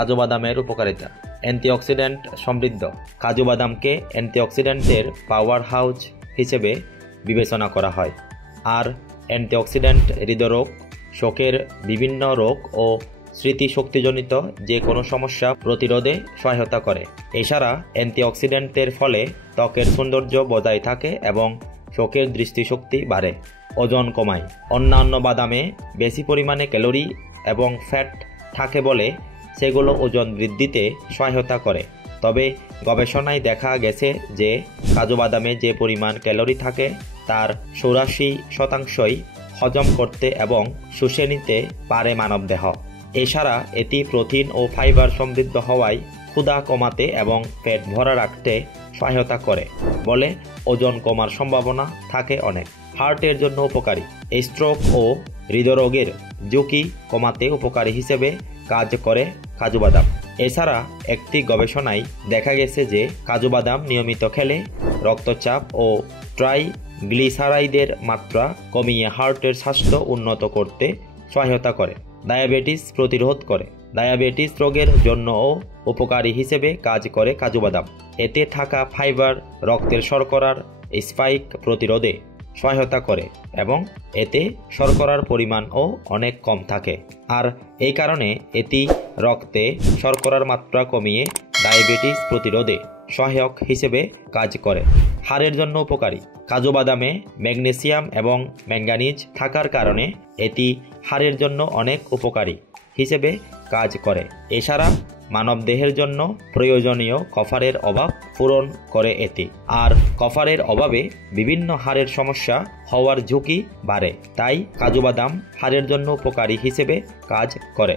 কাজু বাদামের উপকারিতা। অ্যান্টিঅক্সিডেন্ট সমৃদ্ধ। কাজু বাদামকে অ্যান্টিঅক্সিডেন্টের পাওয়ার হাউস হিসেবে বিবেচনা করা হয়। আর অ্যান্টিঅক্সিডেন্ট হৃদরোগ, শোকের বিভিন্ন রোগ ও স্মৃতিশক্তিজনিত যে কোনো সমস্যা প্রতিরোধে সহায়তা করে। এছাড়া অ্যান্টিঅক্সিডেন্টের ফলে ত্বকের সৌন্দর্য বজায় থাকে এবং চোখের দৃষ্টিশক্তি বাড়ে। ওজন কমায়। অন্যান্য বাদামে বেশি পরিমাণে ক্যালোরি এবং ফ্যাট থাকে বলে সেগুলো ওজন বৃদ্ধিতে সহায়তা করে। তবে গবেষণায় দেখা গেছে যে কাজু বাদামে যে পরিমাণ ক্যালোরি থাকে তার 84% হজম করতে এবং শুষে নিতে পারে মানবদেহ। এছাড়া এটি প্রোটিন ও ফাইবার সমৃদ্ধ হওয়ায় ক্ষুধা কমাতে এবং পেট ভরা রাখতে সহায়তা করে বলে ওজন কমার সম্ভাবনা থাকে অনেক। হার্টের জন্য উপকারী। স্ট্রোক ও হৃদরোগের ঝুঁকি কমাতে উপকারী হিসেবে কাজ করে কাজু বাদাম। এছাড়া একটি গবেষণায় দেখা গেছে যে কাজু বাদাম নিয়মিত খেলে রক্তচাপ ও ট্রাইগ্লিসারাইডের মাত্রা কমিয়ে হার্টের স্বাস্থ্য উন্নত করতে সহায়তা করে। ডায়াবেটিস প্রতিরোধ করে। ডায়াবেটিস রোগের জন্যও উপকারী হিসেবে কাজ করে কাজু বাদাম। এতে থাকা ফাইবার রক্তের শর্করার স্পাইক প্রতিরোধে সহায়তা করে এবং এতে শর্করার পরিমাণও অনেক কম থাকে। আর এই কারণে এটি রক্তে শর্করার মাত্রা কমিয়ে ডায়াবেটিস প্রতিরোধে সহায়ক হিসেবে কাজ করে। হাড়ের জন্য উপকারী। কাজু বাদামে ম্যাগনেসিয়াম এবং ম্যাঙ্গানিজ থাকার কারণে এটি হাড়ের জন্য অনেক উপকারী হিসেবে কাজ করে। এছাড়া মানবদেহের জন্য প্রয়োজনীয় কপারের অভাব পূরণ করে এটি। আর কপারের অভাবে বিভিন্ন হাড়ের সমস্যা হওয়ার ঝুঁকি বাড়ে। তাই কাজু বাদাম হাড়ের জন্য উপকারী হিসেবে কাজ করে।